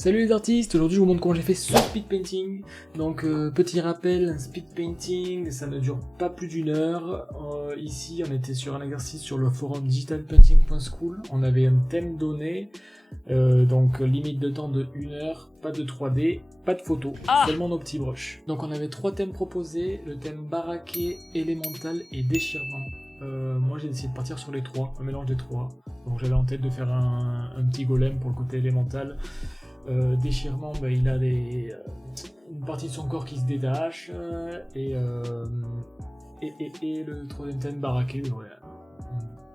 Salut les artistes, aujourd'hui je vous montre comment j'ai fait ce speed painting. Donc petit rappel, un speed painting ça ne dure pas plus d'une heure. Ici on était sur un exercice sur le forum digitalpainting.school. On avait un thème donné, donc limite de temps de 1 heure, pas de 3D, pas de photos, seulement nos petits brushes. Donc on avait 3 thèmes proposés, le thème baraqué, élémental et déchirement. Moi j'ai décidé de partir sur les 3, un mélange des 3. Donc j'avais en tête de faire un petit golem pour le côté élémental. Déchirement, il a une partie de son corps qui se détache, et le troisième thème baraqué,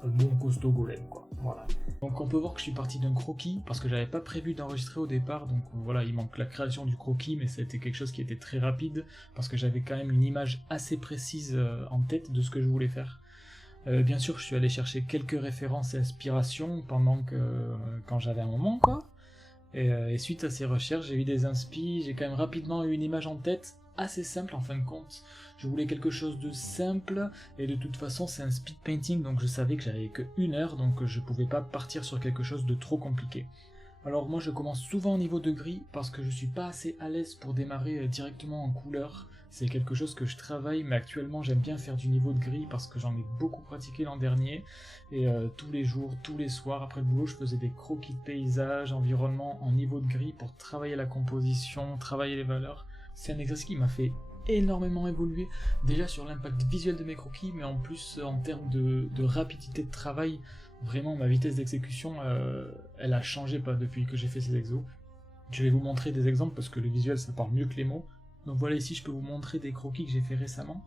un bon costaud golem quoi. Voilà. Donc on peut voir que je suis parti d'un croquis parce que j'avais pas prévu d'enregistrer au départ, donc voilà, il manque la création du croquis, mais c'était quelque chose qui était très rapide parce que j'avais quand même une image assez précise en tête de ce que je voulais faire. Bien sûr, je suis allé chercher quelques références et inspirations quand j'avais un moment quoi. Et suite à ces recherches, j'ai eu des inspi, j'ai quand même rapidement eu une image en tête, assez simple en fin de compte. Je voulais quelque chose de simple, et de toute façon c'est un speed painting, donc je savais que j'avais que 1 heure, donc je pouvais pas partir sur quelque chose de trop compliqué. Alors moi je commence souvent au niveau de gris, parce que je suis pas assez à l'aise pour démarrer directement en couleur. C'est quelque chose que je travaille, mais actuellement j'aime bien faire du niveau de gris parce que j'en ai beaucoup pratiqué l'an dernier. Et tous les jours, tous les soirs, après le boulot, je faisais des croquis de paysage, environnement en niveau de gris pour travailler la composition, travailler les valeurs. C'est un exercice qui m'a fait énormément évoluer, déjà sur l'impact visuel de mes croquis, mais en plus en termes de rapidité de travail. Vraiment, ma vitesse d'exécution, elle a changé depuis que j'ai fait ces exos. Je vais vous montrer des exemples parce que le visuel ça parle mieux que les mots. Donc voilà, ici je peux vous montrer des croquis que j'ai fait récemment.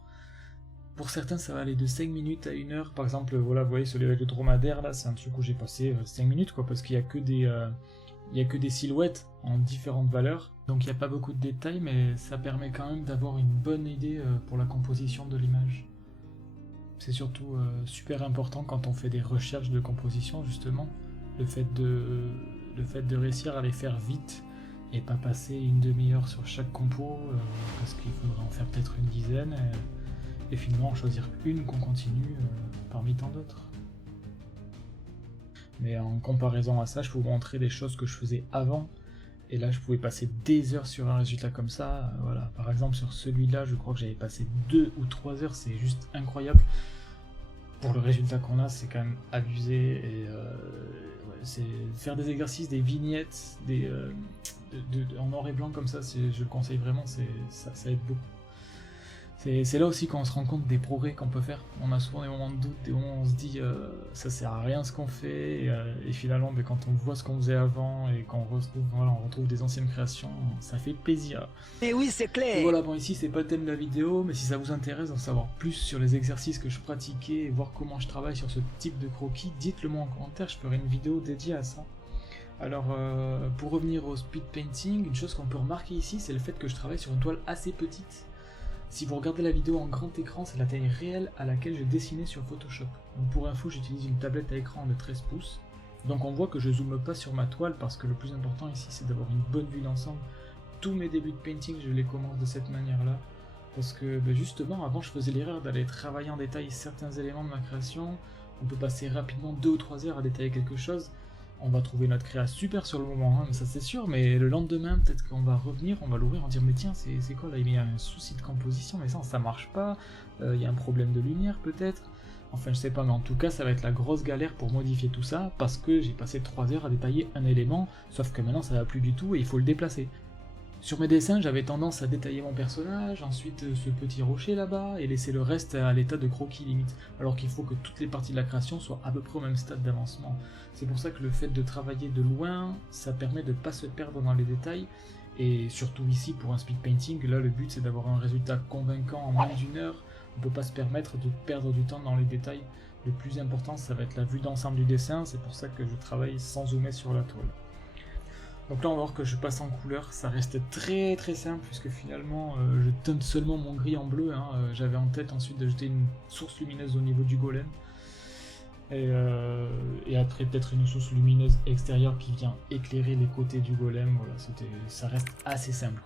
Pour certains ça va aller de 5 minutes à 1 heure. Par exemple, voilà, vous voyez celui avec le dromadaire là, c'est un truc où j'ai passé 5 minutes quoi, parce qu'il y a que des silhouettes en différentes valeurs. Donc il n'y a pas beaucoup de détails, mais ça permet quand même d'avoir une bonne idée pour la composition de l'image. C'est surtout super important quand on fait des recherches de composition justement, le fait de réussir à les faire vite et pas passer une demi-heure sur chaque compo, parce qu'il faudra en faire peut-être une dizaine, et finalement en choisir une qu'on continue parmi tant d'autres. Mais en comparaison à ça, je peux vous montrer des choses que je faisais avant, et là je pouvais passer des heures sur un résultat comme ça. Voilà. Par exemple sur celui-là, je crois que j'avais passé 2 ou 3 heures, c'est juste incroyable. Pour le résultat qu'on a, c'est quand même abusé, et c'est faire des exercices, des vignettes, en noir et blanc comme ça, je le conseille vraiment, ça aide beaucoup. C'est là aussi quand on se rend compte des progrès qu'on peut faire. On a souvent des moments de doute, des moments où on se dit ça sert à rien ce qu'on fait, et finalement quand on voit ce qu'on faisait avant et qu'on retrouve des anciennes créations, ça fait plaisir. Mais oui, c'est clair. Et voilà, bon ici c'est pas le thème de la vidéo, mais si ça vous intéresse d'en savoir plus sur les exercices que je pratiquais et voir comment je travaille sur ce type de croquis, dites-le moi en commentaire, je ferai une vidéo dédiée à ça. Alors pour revenir au speed painting, une chose qu'on peut remarquer ici, c'est le fait que je travaille sur une toile assez petite. Si vous regardez la vidéo en grand écran, c'est la taille réelle à laquelle je dessinais sur Photoshop. Donc pour info, j'utilise une tablette à écran de 13 pouces. Donc on voit que je zoome pas sur ma toile parce que le plus important ici c'est d'avoir une bonne vue d'ensemble. Tous mes débuts de painting, je les commence de cette manière-là. Parce que justement, avant je faisais l'erreur d'aller travailler en détail certains éléments de ma création. On peut passer rapidement 2 ou 3 heures à détailler quelque chose. On va trouver notre créa super sur le moment, hein, ça c'est sûr, mais le lendemain, peut-être qu'on va revenir, on va l'ouvrir, on va dire mais tiens, c'est quoi là, il y a un souci de composition, mais ça marche pas, il y a un problème de lumière peut-être, enfin je sais pas, mais en tout cas ça va être la grosse galère pour modifier tout ça, parce que j'ai passé 3 heures à détailler un élément, sauf que maintenant ça va plus du tout et il faut le déplacer. Sur mes dessins, j'avais tendance à détailler mon personnage, ensuite ce petit rocher là-bas, et laisser le reste à l'état de croquis limite, alors qu'il faut que toutes les parties de la création soient à peu près au même stade d'avancement. C'est pour ça que le fait de travailler de loin, ça permet de ne pas se perdre dans les détails, et surtout ici, pour un speed painting, là le but c'est d'avoir un résultat convaincant en moins d'1 heure, on ne peut pas se permettre de perdre du temps dans les détails. Le plus important, ça va être la vue d'ensemble du dessin, c'est pour ça que je travaille sans zoomer sur la toile. Donc là on va voir que je passe en couleur, ça reste très très simple puisque finalement je teinte seulement mon gris en bleu, hein. J'avais en tête ensuite d'ajouter une source lumineuse au niveau du golem, et après peut-être une source lumineuse extérieure qui vient éclairer les côtés du golem. Voilà, ça reste assez simple.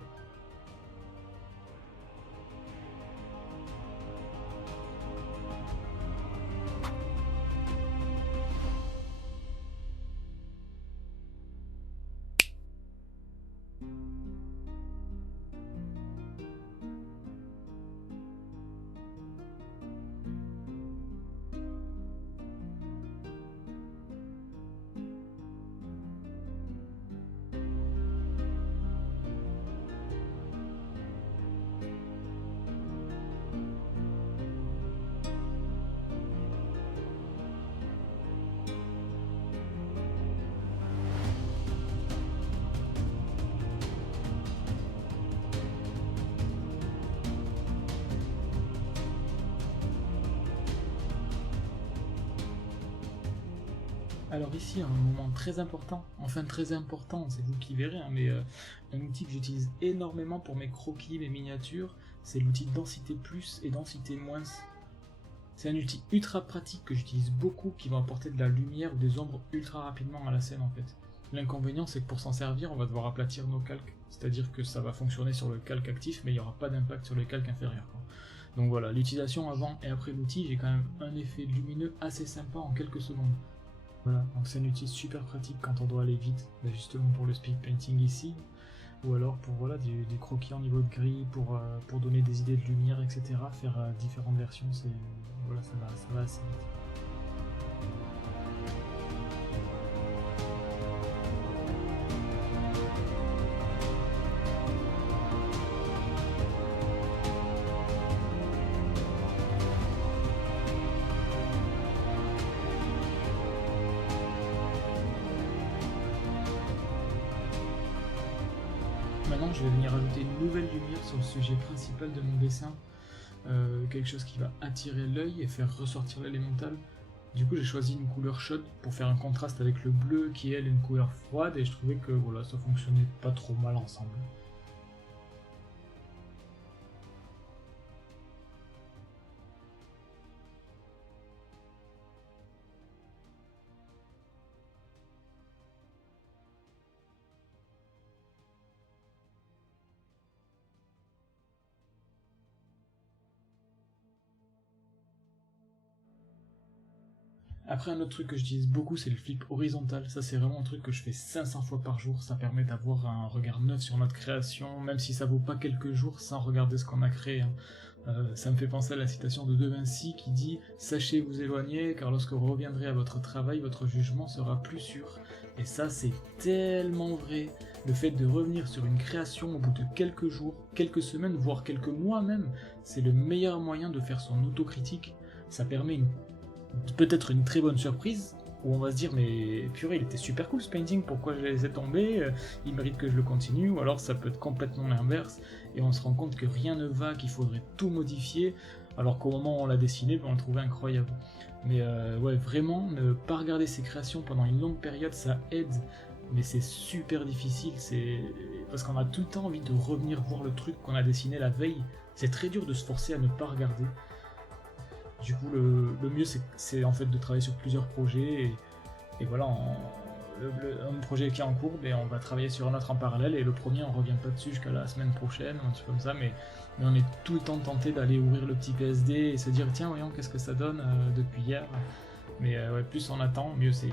Alors ici, un moment très important, enfin très important, c'est vous qui verrez, hein, mais un outil que j'utilise énormément pour mes croquis, mes miniatures, c'est l'outil densité plus et densité moins. C'est un outil ultra pratique que j'utilise beaucoup, qui va apporter de la lumière ou des ombres ultra rapidement à la scène en fait. L'inconvénient, c'est que pour s'en servir, on va devoir aplatir nos calques, c'est-à-dire que ça va fonctionner sur le calque actif, mais il n'y aura pas d'impact sur le calque inférieur. Donc voilà, l'utilisation avant et après l'outil, j'ai quand même un effet lumineux assez sympa en quelques secondes. Voilà, donc c'est un outil super pratique quand on doit aller vite, justement pour le speed painting ici, ou alors pour voilà, des croquis en niveau de gris, pour donner des idées de lumière, etc. Faire différentes versions, voilà, ça va assez vite. Maintenant, je vais venir ajouter une nouvelle lumière sur le sujet principal de mon dessin, quelque chose qui va attirer l'œil et faire ressortir l'élémental. Du coup, j'ai choisi une couleur chaude pour faire un contraste avec le bleu qui est elle une couleur froide, et je trouvais que voilà, ça fonctionnait pas trop mal ensemble. Après, un autre truc que j'utilise beaucoup, c'est le flip horizontal. Ça, c'est vraiment un truc que je fais 500 fois par jour. Ça permet d'avoir un regard neuf sur notre création, même si ça vaut pas quelques jours sans regarder ce qu'on a créé, hein. Ça me fait penser à la citation de De Vinci qui dit « Sachez vous éloigner, car lorsque vous reviendrez à votre travail, votre jugement sera plus sûr. » Et ça, c'est tellement vrai. Le fait de revenir sur une création au bout de quelques jours, quelques semaines, voire quelques mois même, c'est le meilleur moyen de faire son autocritique. Ça permet peut-être une très bonne surprise, où on va se dire mais purée, il était super cool ce painting, pourquoi je l'ai laissé tomber, il mérite que je le continue, ou alors ça peut être complètement l'inverse, et on se rend compte que rien ne va, qu'il faudrait tout modifier, alors qu'au moment où on l'a dessiné, on le trouvait incroyable. Mais ouais, vraiment, ne pas regarder ses créations pendant une longue période, ça aide, mais c'est super difficile, parce qu'on a tout le temps envie de revenir voir le truc qu'on a dessiné la veille, c'est très dur de se forcer à ne pas regarder. Du coup, le mieux, c'est en fait de travailler sur plusieurs projets, et voilà, un projet qui est en cours, on va travailler sur un autre en parallèle, et le premier, on revient pas dessus jusqu'à la semaine prochaine, ou un truc comme ça, mais on est tout le temps tenté d'aller ouvrir le petit PSD et se dire, tiens, voyons, qu'est-ce que ça donne depuis hier. Mais ouais, plus on attend, mieux c'est.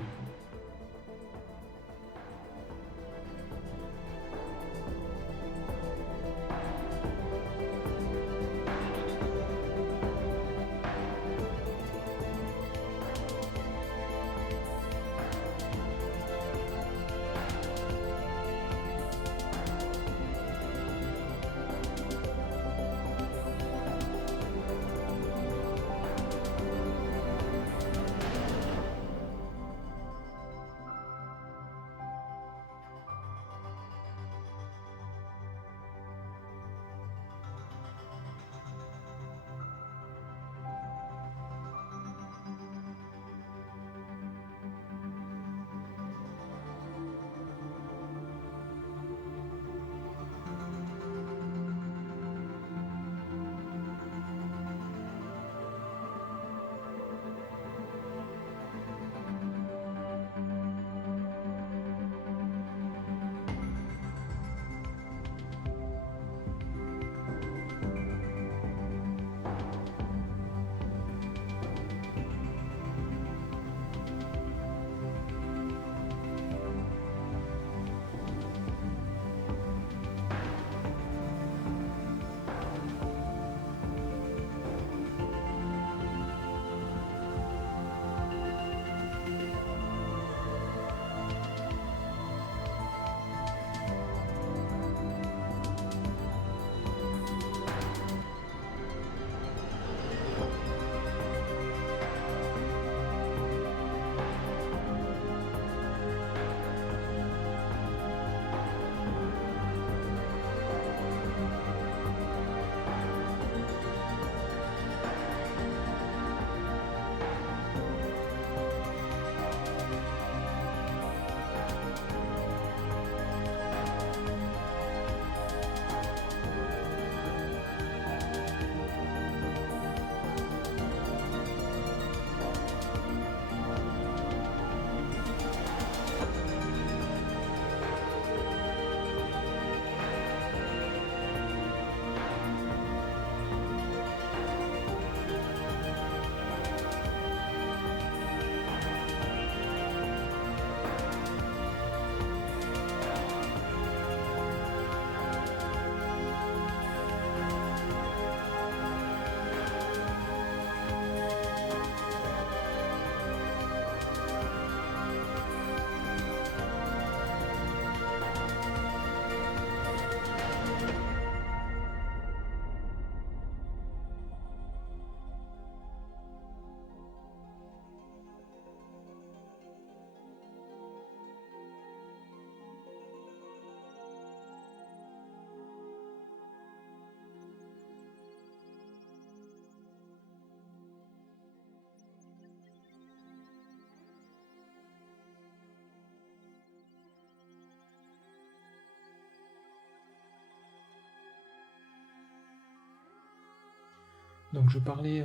Donc je parlais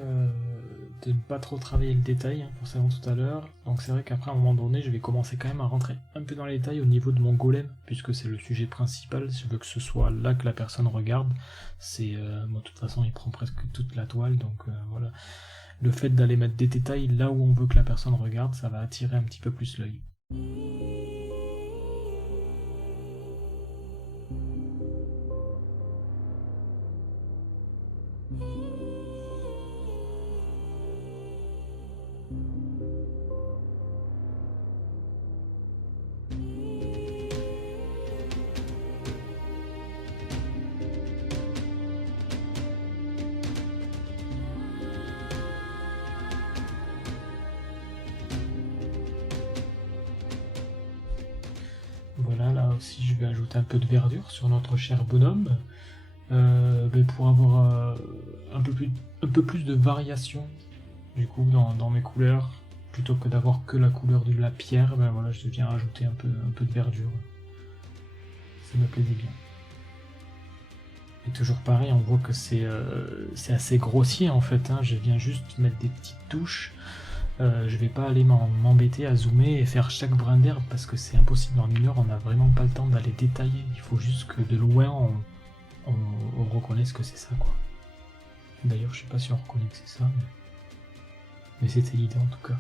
de ne pas trop travailler le détail, hein, forcément tout à l'heure. Donc c'est vrai qu'après à un moment donné, je vais commencer quand même à rentrer un peu dans les détails au niveau de mon golem, puisque c'est le sujet principal. Si je veux que ce soit là que la personne regarde, c'est bon, de toute façon il prend presque toute la toile, donc voilà. Le fait d'aller mettre des détails là où on veut que la personne regarde, ça va attirer un petit peu plus l'œil. Voilà, là aussi je vais ajouter un peu de verdure sur notre cher bonhomme, pour avoir un peu plus de variation du coup dans mes couleurs, plutôt que d'avoir que la couleur de la pierre, ben voilà, je viens ajouter un peu de verdure. Ça me plaisait bien. Et toujours pareil, on voit que c'est assez grossier en fait, hein. Je viens juste mettre des petites touches. Je vais pas aller m'embêter à zoomer et faire chaque brin d'herbe parce que c'est impossible. En 1 heure, on n'a vraiment pas le temps d'aller détailler. Il faut juste que de loin on reconnaisse que c'est ça, quoi. D'ailleurs, je sais pas si on reconnaît que c'est ça, mais c'était l'idée en tout cas.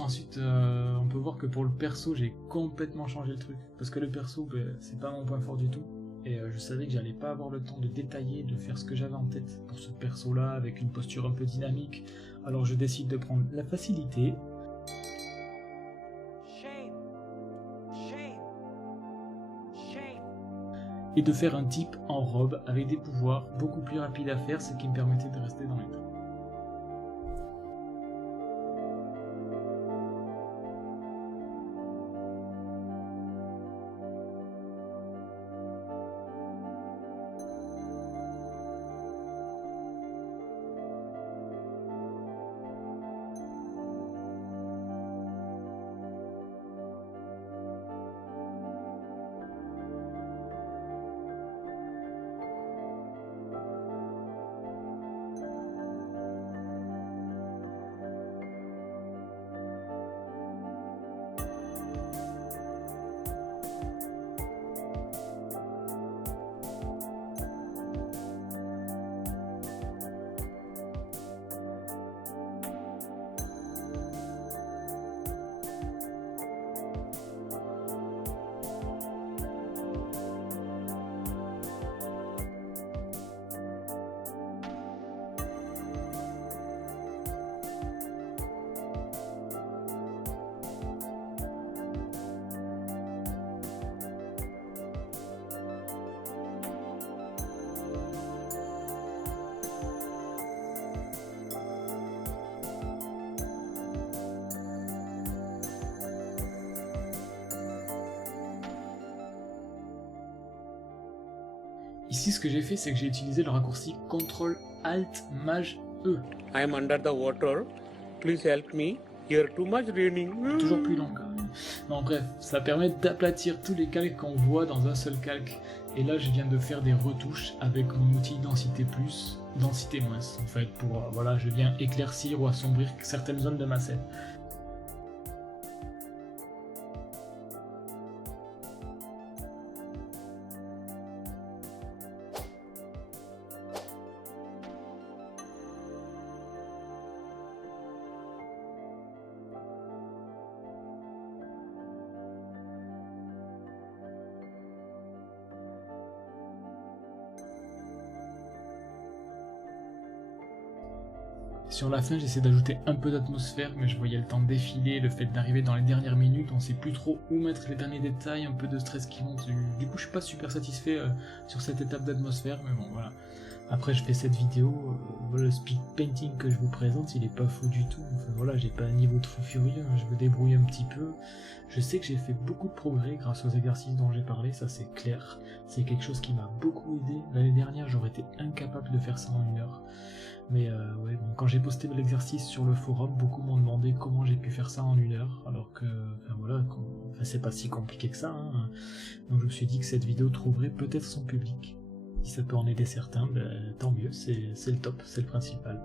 Ensuite, on peut voir que pour le perso, j'ai complètement changé le truc. Parce que le perso, c'est pas mon point fort du tout. Et je savais que j'allais pas avoir le temps de détailler, de faire ce que j'avais en tête pour ce perso-là, avec une posture un peu dynamique. Alors je décide de prendre la facilité. Et de faire un type en robe avec des pouvoirs beaucoup plus rapides à faire, ce qui me permettait de rester dans les temps. Ici, ce que j'ai fait, c'est que j'ai utilisé le raccourci CTRL ALT MAJ E. I am under the water. Please help me. Here too much raining. Toujours plus long quand même. Non, bref, ça permet d'aplatir tous les calques qu'on voit dans un seul calque. Et là, je viens de faire des retouches avec mon outil densité plus, densité moins, en fait, pour, voilà, je viens éclaircir ou assombrir certaines zones de ma scène. Sur la fin, j'essaie d'ajouter un peu d'atmosphère, mais je voyais le temps défiler, le fait d'arriver dans les dernières minutes, on sait plus trop où mettre les derniers détails, un peu de stress qui monte. Du coup, je suis pas super satisfait sur cette étape d'atmosphère, mais bon, voilà. Après, je fais cette vidéo, le speed painting que je vous présente, il est pas fou du tout. Enfin voilà, j'ai pas un niveau de fou furieux, hein, je me débrouille un petit peu. Je sais que j'ai fait beaucoup de progrès grâce aux exercices dont j'ai parlé, ça c'est clair. C'est quelque chose qui m'a beaucoup aidé. L'année dernière, j'aurais été incapable de faire ça en 1 heure. Mais ouais, bon, quand j'ai posté l'exercice sur le forum, beaucoup m'ont demandé comment j'ai pu faire ça en 1 heure, alors que, enfin voilà, c'est pas si compliqué que ça, hein. Donc je me suis dit que cette vidéo trouverait peut-être son public. Si ça peut en aider certains, ben, tant mieux, c'est le top, c'est le principal.